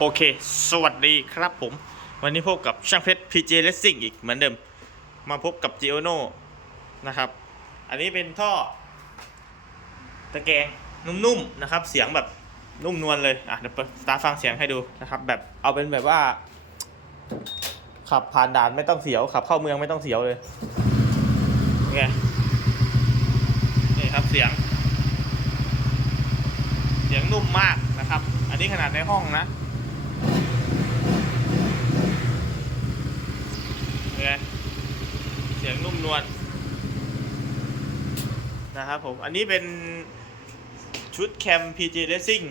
โอเค สวัสดีครับผม วันนี้พบกับช่างเพชร PJ Racing อีกเหมือนเดิม มาพบกับ g i o n o นะครับ อันนี้เป็นท่อ ตะแกรงนุ่มๆนะครับ เสียงแบบนุ่มนวลเลยอะเดี๋ยวเปิดสตาฟังเสียงให้ดูนะครับ แบบเอาเป็นแบบว่า ขับผ่านด่านไม่ต้องเสียว ขับเข้าเมืองไม่ต้องเสียวเลยไงนี่ครับเสียง เสียงนุ่มมากนะครับ อันนี้ขนาดในห้องนะเป็น ไง เสียงนุ่มนวลนะครับผม อันนี้เป็นชุดแคม PG Racing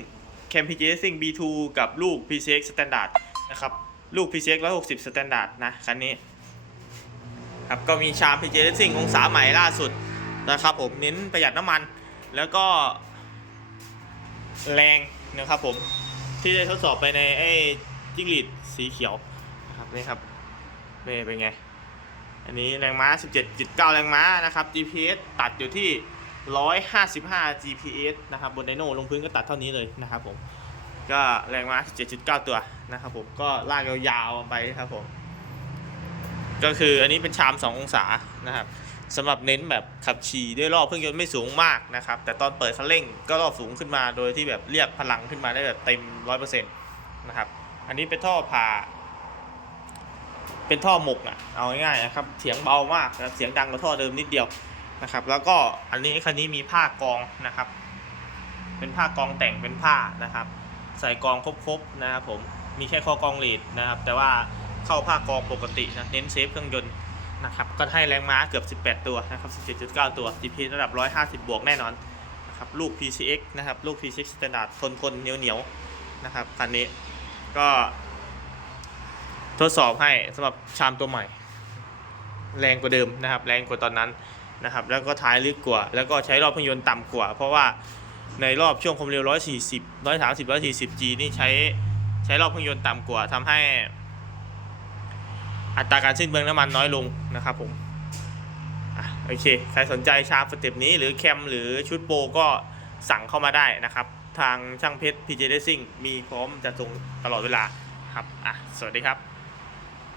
แคม PG Racing B2 กับลูก PCX Standard นะครับ ลูก PCX 160 Standard นะ คันนี้ ครับ ก็มีชาม PG Racing องศาใหม่ล่าสุดนะครับผม เน้นประหยัดน้ำมัน แล้วก็แรงนะครับผม ที่ได้ทดสอบไปในไอ้จิ้งหรีดสีเขียวนะครับนี่ครับ นี่เป็นไง อันนี้แรงม้า 17.9 แรงม้านะครับ GPS ตัดอยู่ที่ 155 GPS นะครับบนไดโน่ลงพื้นก็ตัดเท่านี้เลยนะครับผม ก็แรงม้า 17.9 ตัวนะครับผม ก็ลากยาวๆไปครับผม ก็คืออันนี้เป็นชาม 2 องศานะครับสำหรับเน้นแบบขับขี่ด้วยรอบเครื่องยนต์ไม่สูงมากนะครับ แต่ตอนเปิดคันเร่งก็รอบสูงขึ้นมาโดยที่แบบเรียกพลังขึ้นมาได้แบบเต็มร้อยเปอร์เซ็นต์นะครับ อันนี้เป็นท่อผ่า เป็นท่อหมกอะเอาง่ายๆนะครับเสียงเบามากนะเสียงดังกว่าท่อเดิมนิดเดียวนะครับ แล้วก็อันนี้คันนี้มีผ้ากองนะครับ เป็นผ้ากองแต่งเป็นผ้านะครับ ใส่กองครบๆนะครับผมมีแค่ข้อกองลีดนะครับ แต่ว่าเข้าผ้ากองปกตินะเน้นเซฟเครื่องยนต์นะครับก็ให้แรงม้าเกือบ 18 ตัวนะครับ17.9 ตัว GP ระดับ 150 บวกแน่นอนนะครับลูก PCX นะครับ ลูก PCX Standard ทนทนเหนียวเหนียวๆนะครับคันนี้ก็ ทดสอบให้สำหรับชามตัวใหม่ แรงกว่าเดิมนะครับ แรงกว่าตอนนั้นนะครับ แล้วก็ท้ายลึกกว่า แล้วก็ใช้รอบเครื่องยนต์ต่ำกว่า เพราะว่าในรอบช่วงความเร็ว 140 130 140 G นี่ใช้ใช้รอบเครื่องยนต์ต่ำกว่าทำให้อัตราการสิ้นเปลืองน้ำมันน้อยลงนะครับผมอโอเค ใครสนใจชาร์ปสเต็ปนี้หรือแคมหรือชุดโปรก็สั่งเข้ามาได้นะครับ ทางช่างเพชร PJ Racing มีพร้อมจะส่งตลอดเวลาครับ อะ สวัสดีครับ